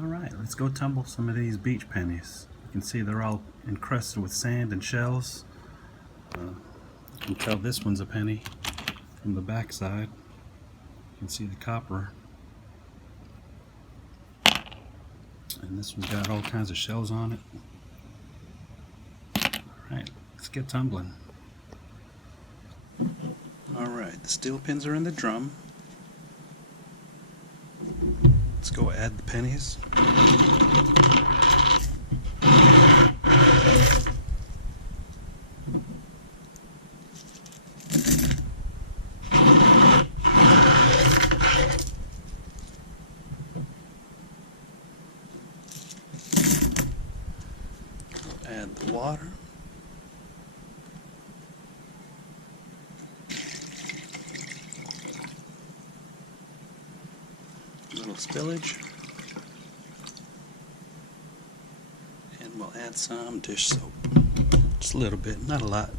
Alright, let's go tumble some of these beach pennies. You can see they're all encrusted with sand and shells. You can tell this one's a penny from the back side. You can see the copper. And this one's got all kinds of shells on it. Alright, let's get tumbling. Alright, the steel pins are in the drum. Let's go add the pennies. Add the water. A little spillage. And we'll add some dish soap. Just a little bit, not a lot.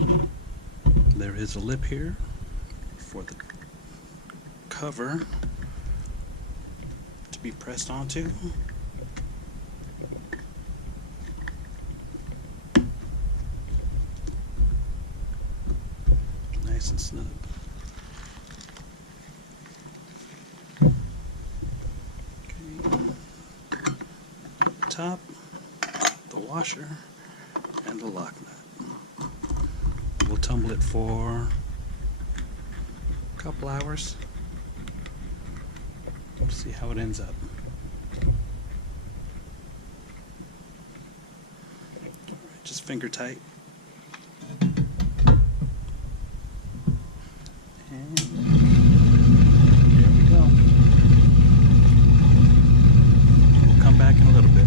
Alright. There is a lip here for the cover to be pressed onto. Nice and snug. Okay. Top, the washer, and the lock nut. We'll tumble it for a couple hours. See how it ends up. Alright, just finger tight. And there we go. We'll come back in a little bit.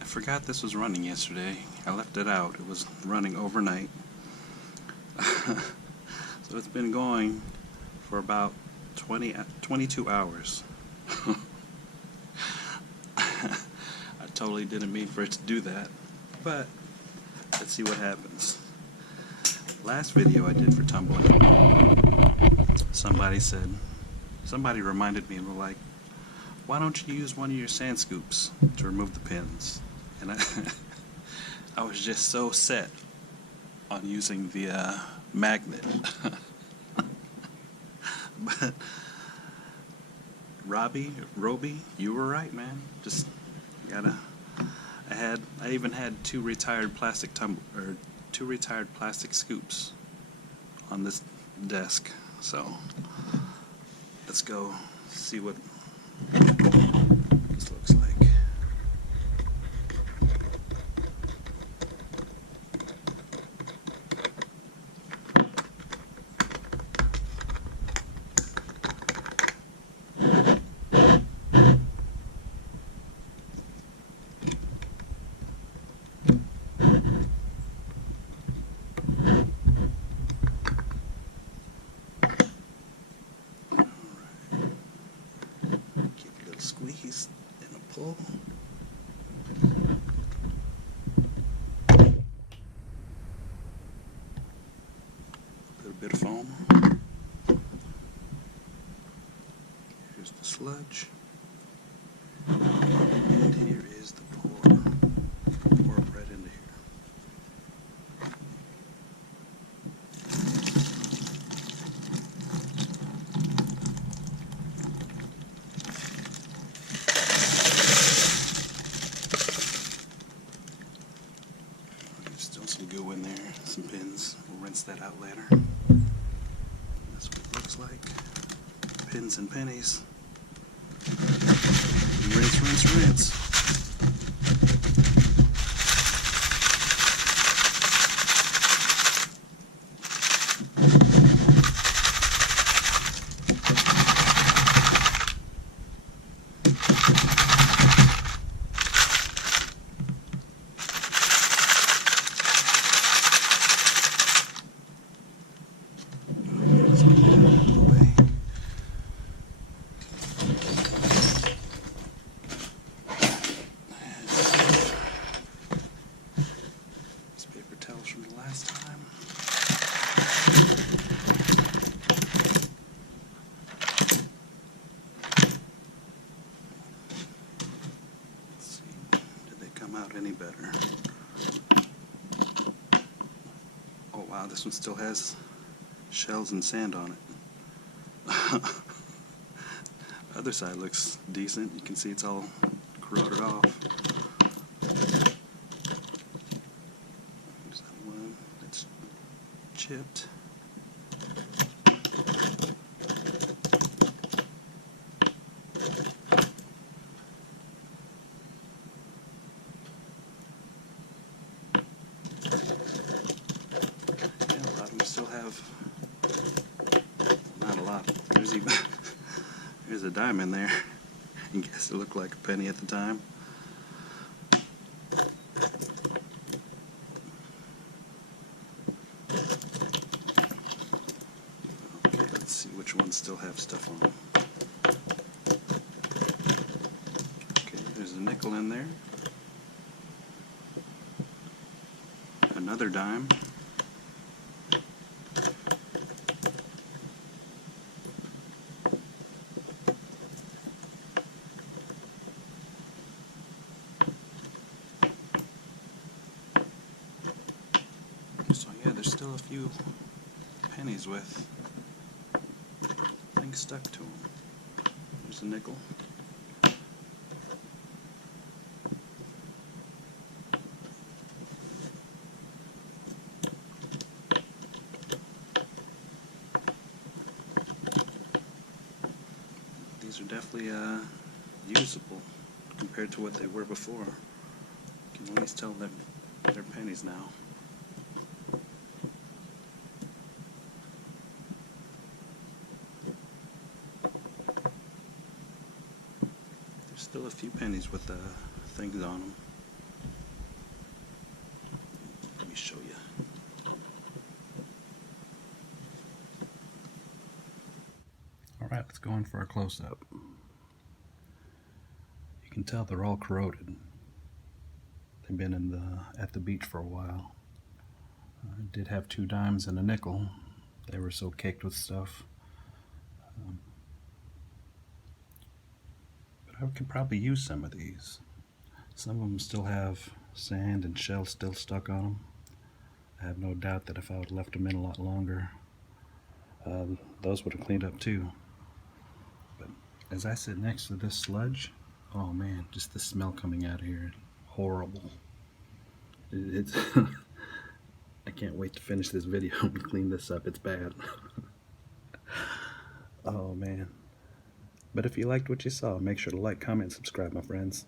I forgot this was running yesterday. I left it out. It was running overnight. So it's been going for about 22 hours. I totally didn't mean for it to do that, but let's see what happens. Last video I did for tumbling, somebody reminded me, and were like, why don't you use one of your sand scoops to remove the pins? And I was just so set on using the magnet. But Robbie, you were right, man. Just gotta. I even had two retired plastic scoops on this desk. So let's go see what this looks like. Squeeze and a pull. Put a bit of foam. Here's the sludge. And here is the pour. Pour it right into here. Some goo in there, some pins. We'll rinse that out later. That's what it looks like. Pins and pennies. Rinse, rinse, rinse. come out any better. Oh wow, this one still has shells and sand on it. Other side looks decent. You can see it's all corroded off. There's that one that's chipped. Yeah, a lot of them still have, not a lot. There's even there's a dime in there. I guess it looked like a penny at the time. Okay, let's see which ones still have stuff on them. Okay, there's a nickel in there. Another dime. So yeah, there's still a few pennies with things stuck to them. There's a nickel. These are definitely usable compared to what they were before. You can at least tell that they're pennies now. There's still a few pennies with things on them. Let me show you. Alright, let's go in for a close-up. You can tell they're all corroded. They've been at the beach for a while. I did have 2 dimes and a nickel. They were so caked with stuff. But I could probably use some of these. Some of them still have sand and shells still stuck on them. I have no doubt that if I would have left them in a lot longer, those would have cleaned up too. But as I sit next to this sludge, oh man, just the smell coming out of here, horrible. It's I can't wait to finish this video and clean this up. It's bad. Oh man. But if you liked what you saw, make sure to like, comment, and subscribe, my friends.